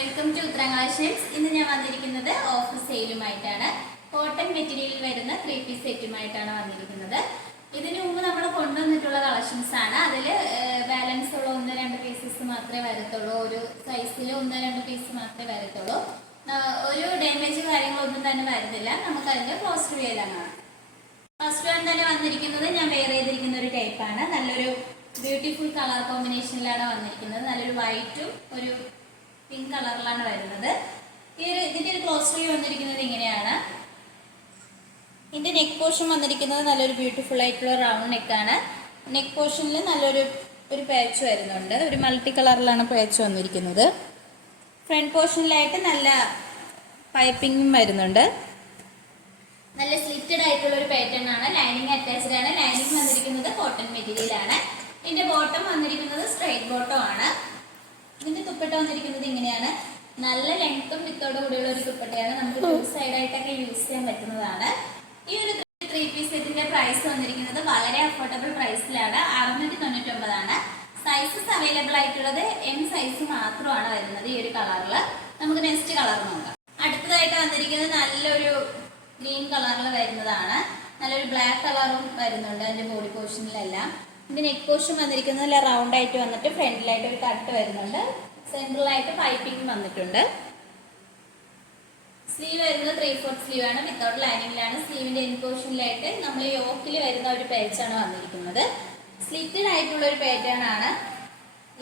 Welcome to Uttara collections. ഇന്ന് ഞാൻ വന്നിരിക്കുന്നത് ഓഫർ സെയിലുമായിട്ടാണ്. കോട്ടൺ മെറ്റീരിയലിൽ വരുന്ന 3 പീസ് സെറ്റുമായിട്ടാണ് വന്നിരിക്കുന്നത്. ഇതിനു മുമ്പ് നമ്മൾ കൊണ്ടുവന്നിട്ടുള്ള കളക്ഷൻസ് ആണ്. അതിൽ ബാലൻസ് ഉള്ള 1-2 പീസസ് മാത്രമേ വരത്തുള്ളൂ. ഒരു സൈസിൽ 1-2 പീസ് മാത്രമേ വരത്തുള്ളൂ. ഒരു ഡാമേജ് കാര്യങ്ങളൊന്നും തന്നെ വരുന്നില്ല. നമുക്ക് അതിന്റെ പോസ്റ്റ് ചെയ്യലാണ്. ഫസ്റ്റ് വൺ തന്നെ വന്നിരിക്കുന്നത് ഞാൻ വെയർ ചെയ്തിരിക്കുന്ന ഒരു ടൈപ്പാണ്. നല്ലൊരു ബ്യൂട്ടിഫുൾ കളർ കോമ്പിനേഷനിലാണ് വന്നിരിക്കുന്നത്. നല്ലൊരു വൈറ്റും ഒരു പിങ്ക് കളറിലാണ് വരുന്നത്. ഇതിന്റെ ഒരു ക്ലോസ് സ്ലീവ് വന്നിരിക്കുന്നത് ഇങ്ങനെയാണ്. ഇതിന്റെ നെക്ക് പോർഷൻ വന്നിരിക്കുന്നത് നല്ലൊരു ബ്യൂട്ടിഫുൾ ആയിട്ടുള്ള റൗണ്ട് നെക്കാണ്. നെക്ക് പോർഷനിൽ നല്ലൊരു പാച്ച് വരുന്നുണ്ട്. ഒരു മൾട്ടി കളറിലാണ് പാച്ച് വന്നിരിക്കുന്നത്. ഫ്രണ്ട് പോർഷനിലായിട്ട് നല്ല പൈപ്പിങ്ങും വരുന്നുണ്ട്. നല്ല സ്ലിറ്റഡ് ആയിട്ടുള്ള ഒരു പാറ്റേൺ ആണ്. ലൈനിങ് അറ്റാച്ച്ഡ് ആണ്. ലൈനിങ് വന്നിരിക്കുന്നത് കോട്ടൺ മെറ്റീരിയൽ ആണ്. ഇതിന്റെ ബോട്ടം വന്നിരിക്കുന്നത് സ്ട്രൈറ്റ് ബോട്ടം ആണ്. ഇതിന്റെ തുപ്പട്ട വന്നിരിക്കുന്നത് ഇങ്ങനെയാണ്. നല്ല ലെങ്ത്തും വിത്തോട് കൂടിയുള്ള ഒരു തുപ്പട്ടയാണ്. നമുക്ക് ടു സൈഡ് ആയിട്ടൊക്കെ യൂസ് ചെയ്യാൻ പറ്റുന്നതാണ്. ഈ ഒരു 3 പീസ് സെറ്റിന്റെ പ്രൈസ് വന്നിരിക്കുന്നത് വളരെ അഫോർഡബിൾ പ്രൈസിലാണ്. 699 ആണ്. സൈസസ് അവൈലബിൾ ആയിട്ടുള്ളത് M സൈസ് മാത്രമാണ് വരുന്നത് ഈ ഒരു കളറിൽ. നമുക്ക് നെക്സ്റ്റ് കളർ നോക്കാം. അടുത്തതായിട്ട് വന്നിരിക്കുന്നത് നല്ലൊരു ഗ്രീൻ കളറിൽ വരുന്നതാണ്. നല്ലൊരു ബ്ലാക്ക് കളറും വരുന്നുണ്ട് അതിന്റെ ബോഡി പോർഷനിലെല്ലാം. ഇതിന്റെ നെക്ക് പോർഷൻ വന്നിരിക്കുന്നത് നല്ല റൗണ്ട് ആയിട്ട് വന്നിട്ട് ഫ്രണ്ടിലായിട്ട് ഒരു കട്ട് വരുന്നുണ്ട്. സെൻട്രലായിട്ട് പൈപ്പിംഗ് വന്നിട്ടുണ്ട്. സ്ലീവ് വരുന്നത് 3/4 സ്ലീവ് ആണ്. വിത്തൗട്ട് ലൈനിങ്ങിലാണ്. സ്ലീവിന്റെ എൻഡ് പോർഷനിലായിട്ട് നമ്മൾ യോക്കിൽ വരുന്ന ഒരു പേച്ചാണ് വന്നിരിക്കുന്നത്. സ്ലിറ്റഡ് ആയിട്ടുള്ള ഒരു പാറ്റേൺ ആണ്.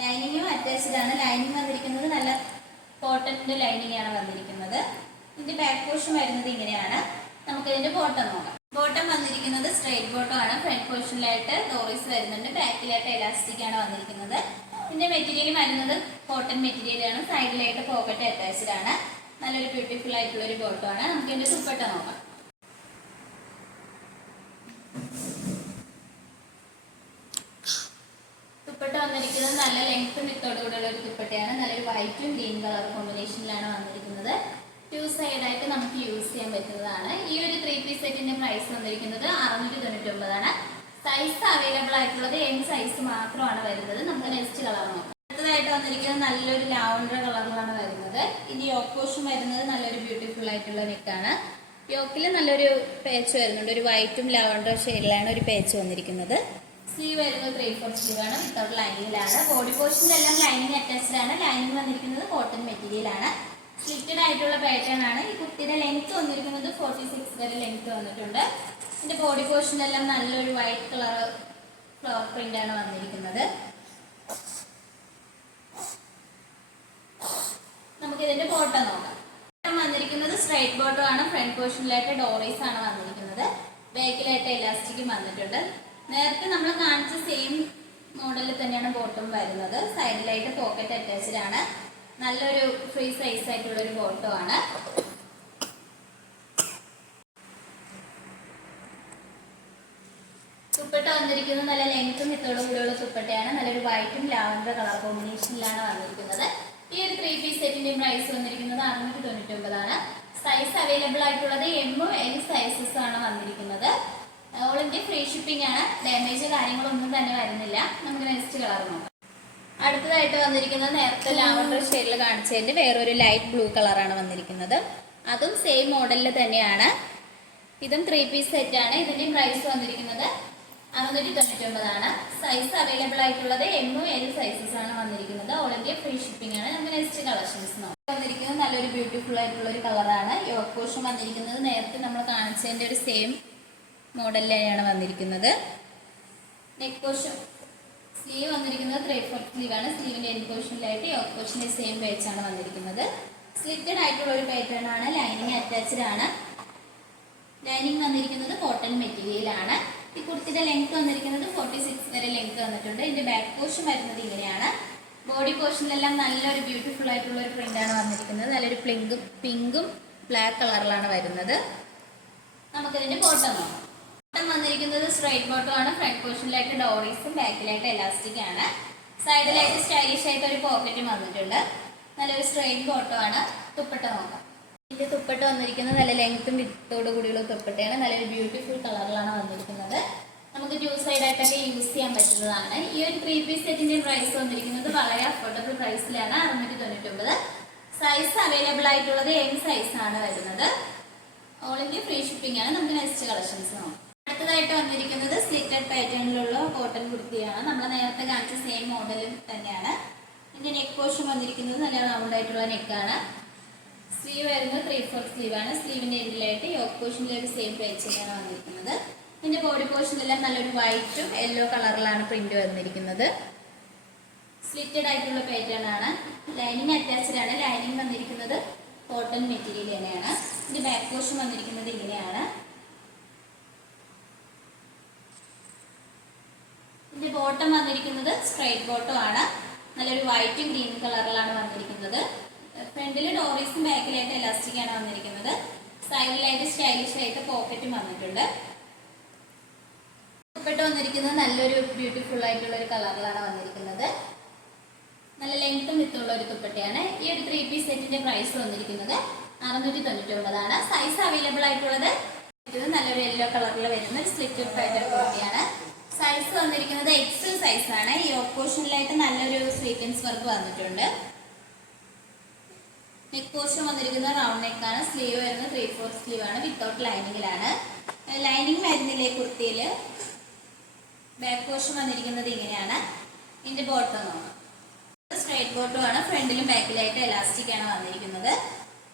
ലൈനിങ്ങും അറ്റാച്ച്ഡ് ആണ്. ലൈനിങ് വന്നിരിക്കുന്നത് നല്ല കോട്ടന്റെ ലൈനിങ് ആണ് വന്നിരിക്കുന്നത്. ഇതിന്റെ ബാക്ക് പോർഷൻ വരുന്നത് ഇങ്ങനെയാണ്. നമുക്ക് ഇതിന്റെ ബോട്ടം നോക്കാം. ബോട്ടം വന്നിരിക്കുന്നത് സ്ട്രൈറ്റ് ബോട്ടം ആണ്. ഫ്രണ്ട് പോർഷനിലായിട്ട് ഡോറീസ് വരുന്നുണ്ട്. ബാക്കിലായിട്ട് എലാസ്റ്റിക് ആണ് വന്നിരിക്കുന്നത്. ഇതിന്റെ മെറ്റീരിയൽ വരുന്നത് കോട്ടൺ മെറ്റീരിയൽ ആണ്. സൈഡിലായിട്ട് പോക്കറ്റ് അറ്റാച്ച്ഡ് ആണ്. നല്ലൊരു ബ്യൂട്ടിഫുൾ ആയിട്ടുള്ള ഒരു ബോട്ടം ആണ്. നമുക്ക് ഇതിന്റെ തുപ്പട്ട നോക്കാം. തുപ്പട്ട വന്നിരിക്കുന്നത് നല്ല ലെങ്ത്തും വിത്തോട് കൂടെയുള്ള ഒരു തുപ്പട്ടയാണ്. നല്ലൊരു വൈറ്റും ഗ്രീൻ കളർ കോമ്പിനേഷനിലാണ് വന്നിരിക്കുന്നത്. 2 സൈഡ് ആയിട്ട് നമുക്ക് യൂസ് ചെയ്യാൻ പറ്റുന്നതാണ്. ഈ ഒരു 3 പീസ് സെറ്റിന്റെ പ്രൈസ് വന്നിരിക്കുന്നത് 699 ആണ്. സൈസ് അവൈലബിൾ ആയിട്ടുള്ളത് M സൈസ് മാത്രമാണ് വരുന്നത്. നമുക്ക് നെക്സ്റ്റ് കളർ നോക്കാം. അടുത്തതായിട്ട് വന്നിരിക്കുന്നത് നല്ലൊരു ലാവൻഡർ കളറിലാണ് വരുന്നത്. ഇനി യോക്ക് പോർഷൻ വരുന്നത് നല്ലൊരു ബ്യൂട്ടിഫുൾ ആയിട്ടുള്ള നെക്കാണ്. യോക്കിൽ നല്ലൊരു പേച്ച് വരുന്നുണ്ട്. ഒരു വൈറ്റും ലാവൻഡർ ഷെയ്ഡിലാണ് ഒരു പേച്ച് വന്നിരിക്കുന്നത്. സ്ലീവ് വരുന്നത് 3/4 സ്ലീവ് ആണ്. വിത്തൗട്ട് ലൈനിങ്ങിലാണ്. ബോഡി പോർഷനിലെല്ലാം ലൈനിങ് അറ്റാച്ച്ഡ് ആണ്. ലൈനിങ് വന്നിരിക്കുന്നത് കോട്ടൺ മെറ്റീരിയൽ ആണ്. സ്ലിറ്റഡ് ആയിട്ടുള്ള പാറ്റേൺ ആണ്. ഈ കുട്ടിയുടെ ലെങ്ത് വന്നിരിക്കുന്നത് 46 വരെ ലെങ്ത് വന്നിട്ടുണ്ട്. ഇതിന്റെ ബോഡി പോർഷനെല്ലാം നല്ലൊരു വൈറ്റ് കളർ ഫ്ലോർ പ്രിന്റ് ആണ് വന്നിരിക്കുന്നത്. നമുക്ക് ഇതിന്റെ ബോട്ടം നോക്കാം. ബോട്ടം വന്നിരിക്കുന്നത് സ്ട്രൈറ്റ് ബോട്ടം ആണ്. ഫ്രണ്ട് പോർഷനിലായിട്ട് ഡോറീസ് ആണ് വന്നിരിക്കുന്നത്. ബാക്കിലായിട്ട് എലാസ്റ്റിക്കും വന്നിട്ടുണ്ട്. നേരത്തെ നമ്മൾ കാണിച്ച സെയിം മോഡലിൽ തന്നെയാണ് ബോട്ടം വരുന്നത്. സൈഡിലായിട്ട് പോക്കറ്റ് അറ്റാച്ച്ഡ് ആണ്. നല്ലൊരു ഫ്രീ സൈസ് ആയിട്ടുള്ള ഒരു ബോട്ടം ആണ്. തുപ്പട്ട വന്നിരിക്കുന്നത് നല്ല ലെങ്ത്തും വിത്തോടും കൂടെയുള്ള തുപ്പട്ടയാണ്. നല്ലൊരു വൈറ്റും ലാവൻഡർ കളർ കോമ്പിനേഷനിലാണ് വന്നിരിക്കുന്നത്. ഈ ഒരു 3 പീസ് സെറ്റിന്റെ പ്രൈസ് വന്നിരിക്കുന്നത് 699 ആണ്. സൈസ് അവൈലബിൾ ആയിട്ടുള്ളത് M, L സൈസസ് ആണ് വന്നിരിക്കുന്നത്. ഓൾ ഇന്ത്യ ഫ്രീ ഷിപ്പിംഗ് ആണ്. ഡാമേജ് കാര്യങ്ങളൊന്നും തന്നെ വരുന്നില്ല. നമുക്ക് നെക്സ്റ്റ് കളർ നോക്കാം. അടുത്തതായിട്ട് വന്നിരിക്കുന്നത് നേരത്തെ ലാവൻഡർ ഷെയ്ഡിൽ കാണിച്ചതിന്റെ വേറൊരു ലൈറ്റ് ബ്ലൂ കളറാണ് വന്നിരിക്കുന്നത്. അതും സെയിം മോഡലിൽ തന്നെയാണ്. ഇതും 3 പീസ് സെറ്റ് ആണ്. ഇതിന്റെ പ്രൈസ് വന്നിരിക്കുന്നത് 699 ആണ്. സൈസ് അവൈലബിൾ ആയിട്ടുള്ളത് M, L സൈസസ് ആണ് വന്നിരിക്കുന്നത്. ഓൾ ഇന്ത്യ ഫ്രീ ഷിപ്പിംഗ് ആണ്. നമുക്ക് നെക്സ്റ്റ് കളക്ഷൻസ് നോക്കാം. വന്നിരിക്കുന്നത് നല്ലൊരു ബ്യൂട്ടിഫുൾ ആയിട്ടുള്ള ഒരു കളറാണ്. യോക്ക് പോർഷൻ വന്നിരിക്കുന്നത് നേരത്തെ നമ്മൾ കാണിച്ചതിന്റെ ഒരു സെയിം മോഡലിലാണ് വന്നിരിക്കുന്നത്. നെക്ക് പോർഷൻ സ്ലീവ് വന്നിരിക്കുന്നത് 3/4 സ്ലീവ് ആണ്. സ്ലീവിന്റെ എൻഡ് പോർഷനിലായിട്ട് യോക്ക് പോർഷന്റെ സെയിം പേച്ചാണ് വന്നിരിക്കുന്നത്. സ്ലിറ്റഡ് ആയിട്ടുള്ള ഒരു പാറ്റേൺ ആണ്. ലൈനിങ് അറ്റാച്ച്ഡ് ആണ്. ലൈനിങ് വന്നിരിക്കുന്നത് കോട്ടൺ മെറ്റീരിയൽ ആണ്. ഈ കുർത്തിയുടെ ലെങ്ത് വന്നിരിക്കുന്നത് 46 വരെ ലെങ്ത് വന്നിട്ടുണ്ട്. ഇതിന്റെ ബാക്ക് പോർഷൻ വരുന്നത് ഇങ്ങനെയാണ്. ബോഡി പോർഷനിലെല്ലാം നല്ലൊരു ബ്യൂട്ടിഫുൾ ആയിട്ടുള്ള ഒരു പ്രിന്റ് ആണ് വന്നിരിക്കുന്നത്. നല്ലൊരു പിങ്കും ബ്ലാക്ക് കളറിലാണ് വരുന്നത്. നമുക്കിതിന്റെ ബോട്ടം നോക്കാം. ബോട്ടം വന്നിരിക്കുന്നത് സ്ട്രൈറ്റ് ബോട്ടം ആണ്. ഫ്രണ്ട് പോർഷനിലായിട്ട് ഡോറീസും ബാക്കിലായിട്ട് എലാസ്റ്റിക് ആണ്. സൈഡിലായിട്ട് സ്റ്റൈലിഷ് ആയിട്ട് ഒരു പോക്കറ്റും വന്നിട്ടുണ്ട്. നല്ലൊരു സ്ട്രെയിറ്റ് ബോട്ടം ആണ്. തുപ്പട്ട നോക്കാം. ഇതിന്റെ തുപ്പട്ട വന്നിരിക്കുന്നത് നല്ല ലെങ്ത്തും വിത്തോട് കൂടിയുള്ള തുപ്പട്ടയാണ്. നല്ലൊരു ബ്യൂട്ടിഫുൾ കളറിലാണ് വന്നിരിക്കുന്നത്. നമുക്ക് 2 സൈഡ് ആയിട്ടൊക്കെ യൂസ് ചെയ്യാൻ പറ്റുന്നതാണ്. ഈ ഒരു 3 പീസ് സെറ്റിന്റെ പ്രൈസ് വന്നിരിക്കുന്നത് വളരെ അഫോർഡബിൾ പ്രൈസിലാണ്. 699. സൈസ് അവൈലബിൾ ആയിട്ടുള്ളത് M സൈസ് ആണ് വരുന്നത്. ഓൾ ഇന്ത്യ ഫ്രീ ഷിപ്പിംഗ് ആണ്. നമുക്ക് നെക്സ്റ്റ് കളക്ഷൻസ് നോക്കാം. അടുത്തതായിട്ട് വന്നിരിക്കുന്നത് സ്ലിറ്റഡ് പാറ്റേണിലുള്ള കോട്ടൺ കുർത്തിയാണ്. നമ്മൾ നേരത്തെ കാണിച്ച സെയിം മോഡലും തന്നെയാണ്. ഇതിന്റെ നെക്ക് പോർഷൻ വന്നിരിക്കുന്നത് നല്ല റൗണ്ട് ആയിട്ടുള്ള നെക്കാണ്. സ്ലീവ് വരുന്നത് 3/4 സ്ലീവ് ആണ്. സ്ലീവിന്റെ എൻഡിലായിട്ട് യോക്ക് പോർഷനിലേക്ക് സെയിം പ്ലേറ്റ്സിലാണ് വന്നിരിക്കുന്നത്. ഇതിന്റെ ബോഡി പോർഷനിലെല്ലാം നല്ലൊരു വൈറ്റും യെല്ലോ കളറിലാണ് പ്രിന്റ് വന്നിരിക്കുന്നത്. സ്ലിറ്റഡ് ആയിട്ടുള്ള പാറ്റേൺ ആണ്. ലൈനിങ് അറ്റാച്ച്ഡ് ആണ്. ലൈനിങ് വന്നിരിക്കുന്നത് കോട്ടൺ മെറ്റീരിയൽ തന്നെയാണ്. ഇതിന്റെ ബാക്ക് പോർഷൻ വന്നിരിക്കുന്നത് ഇങ്ങനെയാണ്. ഇതിന്റെ ബോട്ടം വന്നിരിക്കുന്നത് സ്ട്രൈറ്റ് ബോട്ടം ആണ്. നല്ലൊരു വൈറ്റും ഗ്രീൻ കളറിലാണ് വന്നിരിക്കുന്നത്. ഫ്രണ്ടിൽ ഡോറീസും ബാക്കിലായിട്ട് എലാസ്റ്റിക് ആണ് വന്നിരിക്കുന്നത്. സൈഡിലായിട്ട് സ്റ്റൈലിഷ് ആയിട്ട് പോക്കറ്റും വന്നിട്ടുണ്ട്. ദുപ്പട്ട വന്നിരിക്കുന്നത് നല്ലൊരു ബ്യൂട്ടിഫുൾ ആയിട്ടുള്ള ഒരു കളറിലാണ് വന്നിരിക്കുന്നത്. നല്ല ലെങ്ത്തും വിത്തുള്ള ഒരു ദുപ്പട്ടയാണ്. ഈ ഒരു 3 പീസ് സെറ്റിന്റെ പ്രൈസ് വന്നിരിക്കുന്നത് 699 ആണ്. സൈസ് അവൈലബിൾ ആയിട്ടുള്ളത് നല്ലൊരു യെല്ലോ കളറിൽ വരുന്ന ഒരു സ്ലിറ്റഡ് പാറ്റേൺ കുർത്തിയാണ്. സൈസ് വന്നിരിക്കുന്നത് XL സൈസ് ആണ്. ഈ ഓപ്പോഷനിലായിട്ട് നല്ലൊരു സ്വീക്കൻസ് വർക്ക് വന്നിട്ടുണ്ട്. നെക്ക് പോർഷൻ വന്നിരിക്കുന്നത് റൗണ്ട് നെക്ക് ആണ്. സ്ലീവ് വരുന്നത് 3/4 സ്ലീവ് ആണ്. വിത്തൗട്ട് ലൈനിങ്ങിലാണ്. ലൈനിങ് വരുന്നില്ല കുർത്തിയിൽ. ബാക്ക് പോർഷൻ വന്നിരിക്കുന്നത് ഇങ്ങനെയാണ്. ഇതിന്റെ ബോട്ടം നോക്കാം. സ്ട്രൈറ്റ് ബോട്ടം ആണ്. ഫ്രണ്ടിലും ബാക്കിലായിട്ട് എലാസ്റ്റിക് ആണ് വന്നിരിക്കുന്നത്.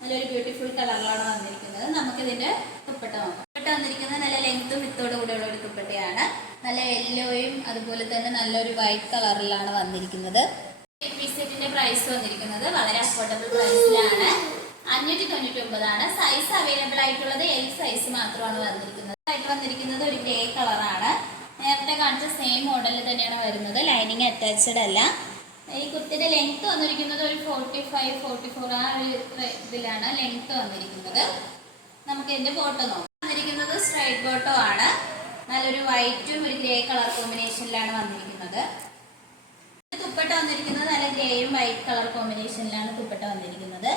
നല്ലൊരു ബ്യൂട്ടിഫുൾ കളറിലാണ് വന്നിരിക്കുന്നത്. നമുക്ക് ഇതിന്റെ ദുപ്പട്ട നോക്കാം. ദുപ്പട്ട വന്നിരിക്കുന്നത് നല്ല ലെങ്ത്തും വിത്തോട് കൂടെയുള്ള ഒരു ദുപ്പട്ടയാണ്. നല്ല യെല്ലോയും അതുപോലെ തന്നെ നല്ലൊരു വൈറ്റ് കളറിലാണ് വന്നിരിക്കുന്നത്. സെറ്റിന്റെ പ്രൈസ് വന്നിരിക്കുന്നത് വളരെ അഫോർഡബിൾ പ്രൈസിലാണ്. 599 ആണ്. സൈസ് അവൈലബിൾ ആയിട്ടുള്ളത് L സൈസ് മാത്രമാണ് വന്നിരിക്കുന്നത്. ഒരു ഗ്രേ കളറാണ്. നേരത്തെ കാണിച്ച സെയിം മോഡലിൽ തന്നെയാണ് വരുന്നത്. ലൈനിങ് അറ്റാച്ച്ഡ് അല്ല. ഈ കുർത്തിയുടെ ലെങ്ത് വന്നിരിക്കുന്നത് ഒരു 45-44 ആ ഒരു ഇതിലാണ് ലെങ്ത് വന്നിരിക്കുന്നത്. നമുക്ക് ഇതിന്റെ ബോട്ടം നോക്കാം. വന്നിരിക്കുന്നത് സ്ട്രൈറ്റ് ബോട്ടം ആണ്. നല്ലൊരു വൈറ്റും ഒരു ഗ്രേ കളർ കോമ്പിനേഷനിലാണ് വന്നിരിക്കുന്നത്. ദുപ്പട്ട വന്നിരിക്കുന്നത് നല്ല ഗ്രേയും വൈറ്റ് കളർ കോമ്പിനേഷനിലാണ് ദുപ്പട്ട വന്നിരിക്കുന്നത്.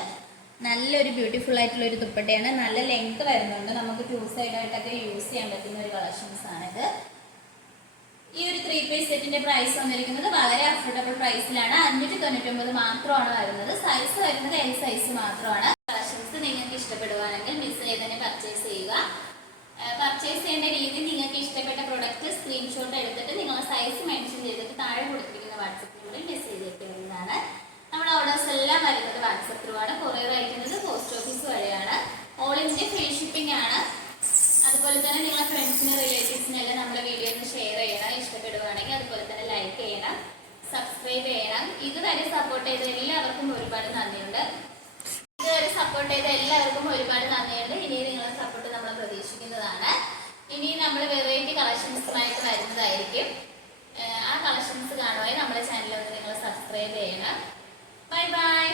നല്ലൊരു ബ്യൂട്ടിഫുൾ ആയിട്ടുള്ള ഒരു ദുപ്പട്ടയാണ്. നല്ല ലെങ്ത് വരുന്നുണ്ട്. നമുക്ക് 2 സൈഡായിട്ടൊക്കെ യൂസ് ചെയ്യാൻ പറ്റുന്ന ഒരു കളക്ഷൻസ് ആണിത്. ഈ ഒരു 3 പീസ് സെറ്റിന്റെ പ്രൈസ് വന്നിരിക്കുന്നത് വളരെ അഫോർഡബിൾ പ്രൈസിലാണ്. 599 മാത്രമാണ് വരുന്നത്. സൈസ് വരുന്നത് L സൈസ് മാത്രമാണ്. കളക്ഷൻസ് നിങ്ങൾക്ക് ഇഷ്ടപ്പെടുവാണെങ്കിൽ മിസ് ചെയ്ത് തന്നെ പർച്ചേസ് ചെയ്യുക. പർച്ചേസ് ചെയ്യേണ്ട രീതി നിങ്ങൾക്ക് ഇഷ്ടപ്പെട്ട പ്രൊഡക്റ്റ് സ്ക്രീൻഷോട്ട് എടുത്തിട്ട് നിങ്ങളുടെ സൈസ് മെൻഷൻ ചെയ്തിട്ട് താഴെ കൊടുത്തിരിക്കുന്ന വാട്സപ്പിലൂടെ മെസ്സേജ് അയക്കുന്നതാണ്. നമ്മുടെ ഓർഡേഴ്സ് എല്ലാം വരുന്നത് വാട്സപ്പ് ത്രൂ ആണ്. കൊറിയർ അയക്കുന്നത് പോസ്റ്റ് ഓഫീസ് വഴിയാണ്. ഓൾ ഇന്ത്യ ഫ്രീ ഷിപ്പിംഗ് ആണ്. അതുപോലെ തന്നെ നിങ്ങളുടെ ഫ്രണ്ട്സിന് റിലേറ്റീവ്സിനെല്ലാം നമ്മുടെ വീഡിയോ ഒന്ന് ഷെയർ ചെയ്യണം. ഇഷ്ടപ്പെടുവാണെങ്കിൽ അതുപോലെ തന്നെ ലൈക്ക് ചെയ്യണം, സബ്സ്ക്രൈബ് ചെയ്യണം. ഇതുവരെ സപ്പോർട്ട് ചെയ്ത എല്ലാവർക്കും ഒരുപാട് നന്ദിയുണ്ട്. ഇനി നിങ്ങളുടെ സപ്പോർട്ട് നമ്മൾ പ്രതീക്ഷിക്കുന്നതാണ്. ഇനി നമ്മൾ വെറൈറ്റി കളക്ഷൻസുമായിട്ട് വരുന്നതായിരിക്കും. ആ കളക്ഷൻസ് കാണുവാൻ നമ്മുടെ ചാനൽ ഒന്ന് നിങ്ങൾ സബ്സ്ക്രൈബ് ചെയ്യണം. Bye bye.